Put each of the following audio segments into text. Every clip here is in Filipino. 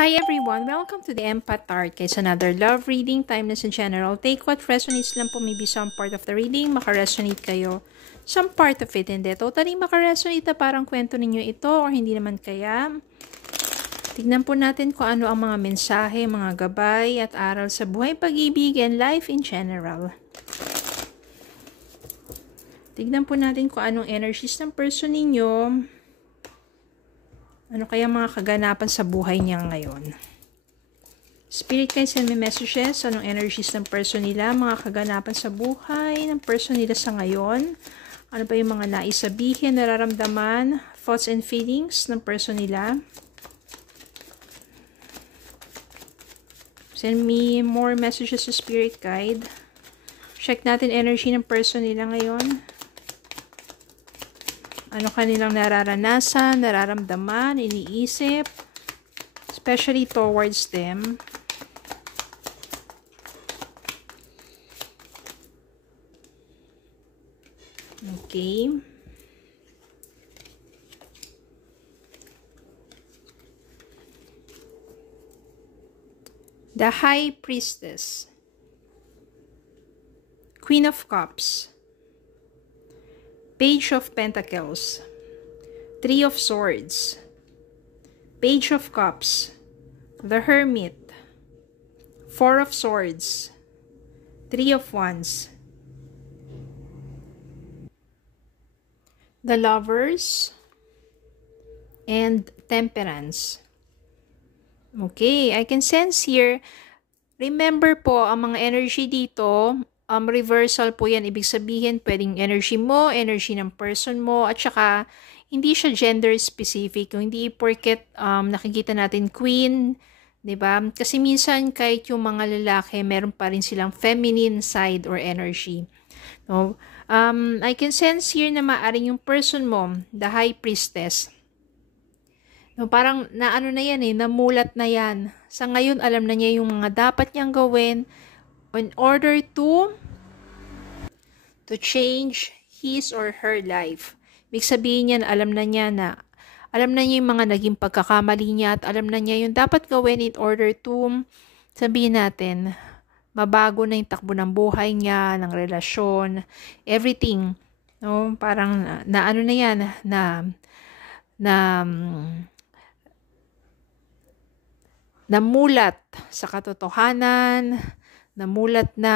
Hi everyone! Welcome to the Empath Tarot. It's another love reading, timeless and general. Take what resonates lang po, maybe some part of the reading, makaresonate kayo. Some part of it, hindi. Totally makaresonate na parang kwento ninyo ito or hindi naman kaya. Tignan po natin kung ano ang mga mensahe, mga gabay at aral sa buhay, pag-ibig, and life in general. Tignan po natin kung anong energies ng person ninyo. Ano kaya mga kaganapan sa buhay niya ngayon? Spirit, guys, send me messages. Anong energies ng person nila? Mga kaganapan sa buhay ng person nila sa ngayon. Ano pa yung mga nais sabihin, nararamdaman, thoughts and feelings ng person nila? Send me more messages to Spirit Guide. Check natin energy ng person nila ngayon. Ano kanilang nararanasan, nararamdaman, iniisip, especially towards them. Okay. The High Priestess. Queen of Cups. Page of Pentacles, Three of Swords, Page of Cups, the Hermit, Four of Swords, Three of Wands, the Lovers, and Temperance. Okay, I can sense here, remember po, ang mga energy dito, reversal po yan. Ibig sabihin, pwedeng energy mo, energy ng person mo, at saka, hindi siya gender specific. Yung hindi porket nakikita natin queen, diba? Kasi minsan, kahit yung mga lalaki, meron pa rin silang feminine side or energy. No? I can sense here na maaring yung person mo, the High Priestess, no, parang naano na yan namulat na yan. Sa ngayon, alam na niya yung mga dapat niyang gawin, in order to change his or her life. Ibig sabihin niya, alam na niya yung mga naging pagkakamali niya at alam na niya yung dapat gawin in order to, sabihin natin, mabago na yung takbo ng buhay niya, ng relasyon, everything. No? Parang naano na yan, namulat sa katotohanan, namulat na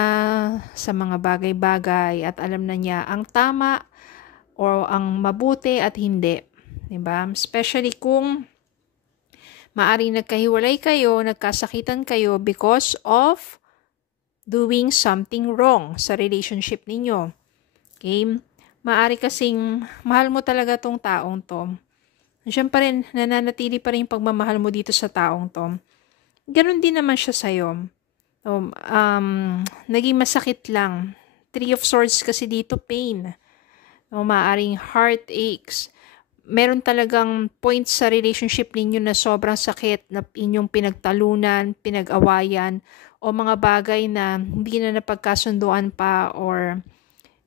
sa mga bagay-bagay at alam na niya ang tama o ang mabuti at hindi. Diba? Especially kung maaring nagkahiwalay kayo, nagkasakitan kayo because of doing something wrong sa relationship ninyo. Okay? Maari kasing mahal mo talaga tong taong to. Diyan pa rin, nananatili pa rin yung pagmamahal mo dito sa taong to. Ganon din naman siya sa'yo. Naging masakit lang. Three of Swords kasi dito, pain. Maaring heartaches. Meron talagang points sa relationship ninyo na sobrang sakit na inyong pinagtalunan, pinag-awayan, o mga bagay na hindi na napagkasunduan pa, or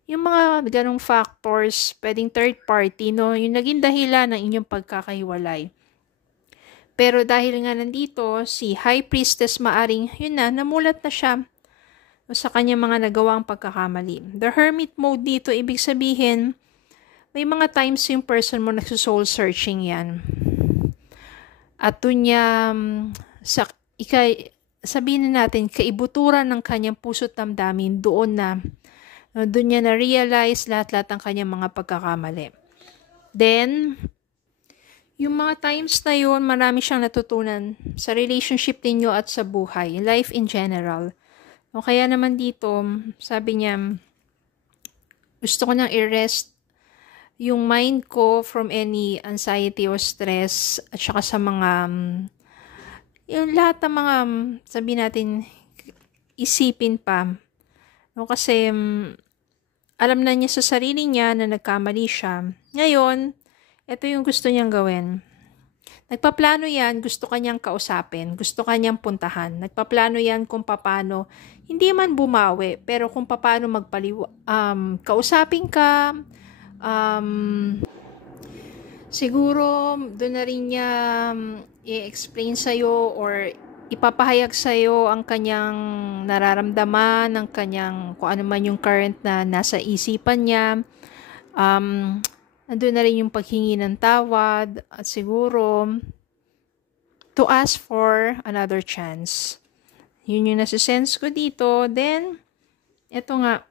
yung mga ganong factors, pwedeng third party, no? Yung naging dahilan ng inyong pagkakahiwalay. Pero dahil nga nandito, si High Priestess maaring, yun na, namulat na siya sa kanyang mga nagawang pagkakamali. The Hermit mode dito, ibig sabihin, may mga times yung person mo nagsusoul searching yan. At doon niya, sabihin na natin, kaibuturan ng kanyang puso't damdamin, doon niya na-realize lahat-lahat ng kanyang mga pagkakamali. Then, yung mga times na yun, marami siyang natutunan sa relationship ninyo at sa buhay, life in general. O kaya naman dito, sabi niya, gusto ko nang i-rest yung mind ko from any anxiety or stress at saka sa mga, yung lahat ng mga, sabi natin, isipin pa. No, kasi, alam na niya sa sarili niya na nagkamali siya. Ngayon, ito yung gusto niyang gawin. Nagpaplano yan, gusto kanyang kausapin, gusto kanyang puntahan. Nagpaplano yan kung paano, hindi man bumawi, pero kung paano kausapin ka, siguro doon na rin niya i-explain sa'yo or ipapahayag sa'yo ang kanyang nararamdaman, ang kanyang kung ano man yung current na nasa isipan niya. Nandun na rin yung paghingi ng tawad at siguro to ask for another chance. Yun yung nasa-sense ko dito. Then, eto nga,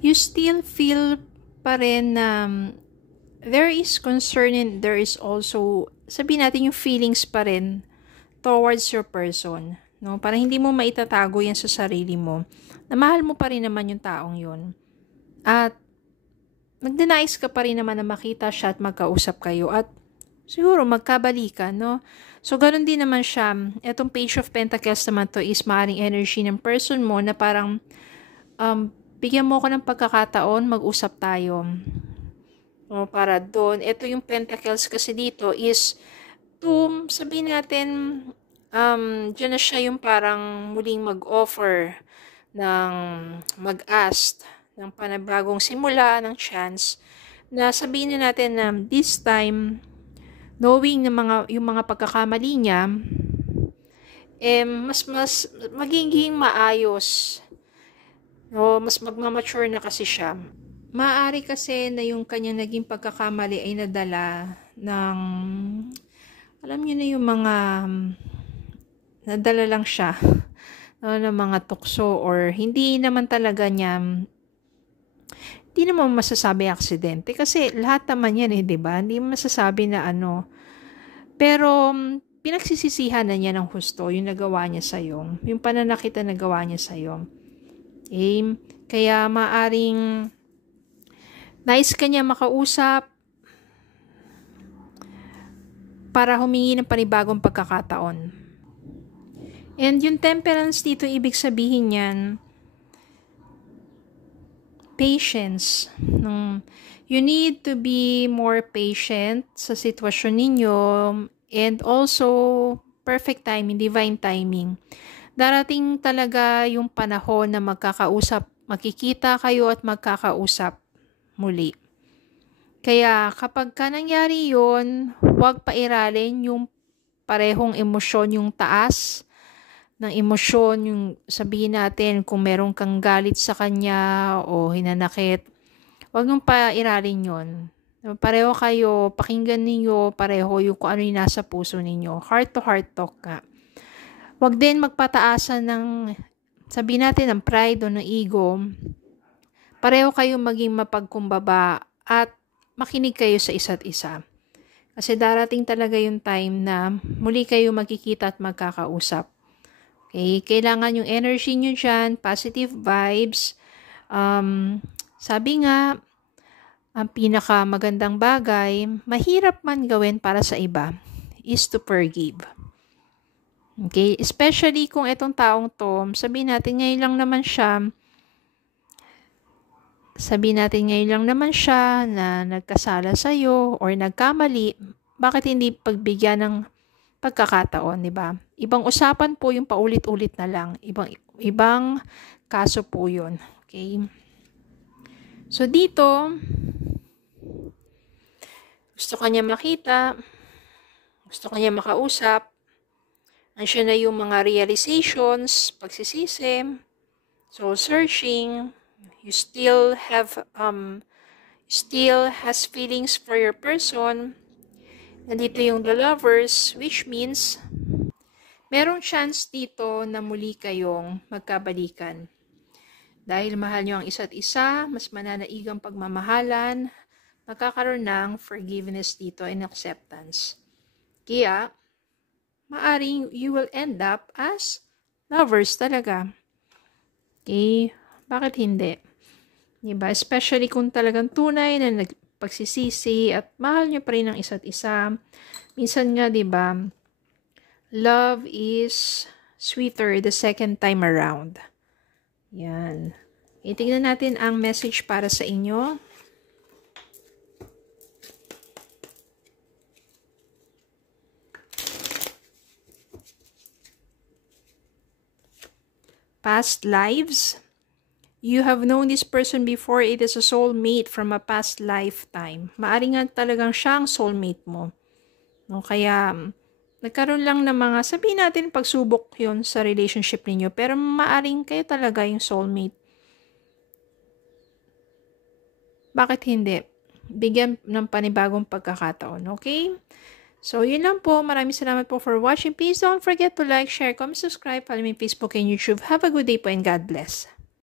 you still feel pa rin na there is concern and there is also, sabihin natin yung feelings pa rin towards your person. No? Para hindi mo maitatago yan sa sarili mo. Na mahal mo pa rin naman yung taong yun. At nagdenais ka pa rin naman na makita siya at magkausap kayo. At siguro magkabalikan, no? So, ganun din naman siya. Etong Page of Pentacles naman to is maaaring energy ng person mo na parang bigyan mo ko ng pagkakataon, mag-usap tayo. O, para doon. Ito yung Pentacles kasi dito is sabihin natin, dyan na siya yung parang muling mag-offer ng mag-ask ng panibagong simula, ng chance, na sabihin na natin na this time, knowing na yung mga pagkakamali niya, mas magiging maayos. No, mas magmamature na kasi siya. Maaari kasi na yung kanyang naging pagkakamali ay nadala ng, alam niyo na yung mga, nadala lang siya, no, ng mga tukso or hindi naman talaga niya, hindi naman masasabi aksidente. Kasi lahat naman yan di ba? Hindi masasabi na ano. Pero, pinagsisisihan na niya ng husto yung nagawa niya sa'yo. Yung pananakit na nagawa niya sa'yo. Okay? Kaya maaring nais ka niya makausap para humingi ng panibagong pagkakataon. And yung temperance dito, ibig sabihin yan, patience. You need to be more patient sa sitwasyon ninyo and also perfect timing, divine timing. Darating talaga yung panahon na makikita kayo at magkakausap muli. Kaya kapag nangyari yun, huwag pairalin yung parehong emosyon, yung taas ng emosyon, yung sabihin natin kung meron kang galit sa kanya o hinanakit, huwag nyung pairalin yun. Pareho kayo, pakinggan ninyo, pareho yung kung ano yung nasa puso ninyo. Heart to heart talk ka. Huwag din magpataasan ng, sabihin natin, ng pride o ng ego. Pareho kayo maging mapagkumbaba at makinig kayo sa isa't isa. Kasi darating talaga yung time na muli kayo magkikita at magkakausap. Okay? Kailangan yung energy nyo dyan, positive vibes. Sabi nga, ang pinakamagandang bagay, mahirap man gawin para sa iba, is to forgive. Okay? Especially kung itong taong to, sabihin natin ngayon lang naman siya na nagkasala sa'yo or nagkamali, bakit hindi pagbigyan ng pagkakataon, di ba? Ibang usapan po yung paulit-ulit na lang. Ibang kaso po yun. Okay? So dito, gusto kanya makita, gusto kanya makausap, nandiyan na yung mga realizations, pagsisisi, so searching, you still has feelings for your person. Nandito yung the lovers, which means merong chance dito na muli kayong magkabalikan. Dahil mahal nyo ang isa't isa, mas mananaigang pagmamahalan, magkakaroon ng forgiveness dito and acceptance. Kaya, maaring you will end up as lovers talaga. Okay? Bakit hindi? Diba? Especially kung talagang tunay na nagpagsisisi at mahal nyo pa rin ang isa't isa. Minsan nga, diba, love is sweeter the second time around. Yan. Tingnan natin ang message para sa inyo. Past lives. you have known this person before, it is a soulmate from a past lifetime. Maaring nga talagang siya ang soulmate mo. No? Kaya, nagkaroon lang ng mga, sabihin natin, pagsubok yon sa relationship ninyo. Pero maaring kayo talaga yung soulmate. Bakit hindi? Bigyan ng panibagong pagkakataon, okay? So, yun lang po. Maraming salamat po for watching. Please don't forget to like, share, comment, subscribe. Follow me on Facebook and YouTube. Have a good day po and God bless.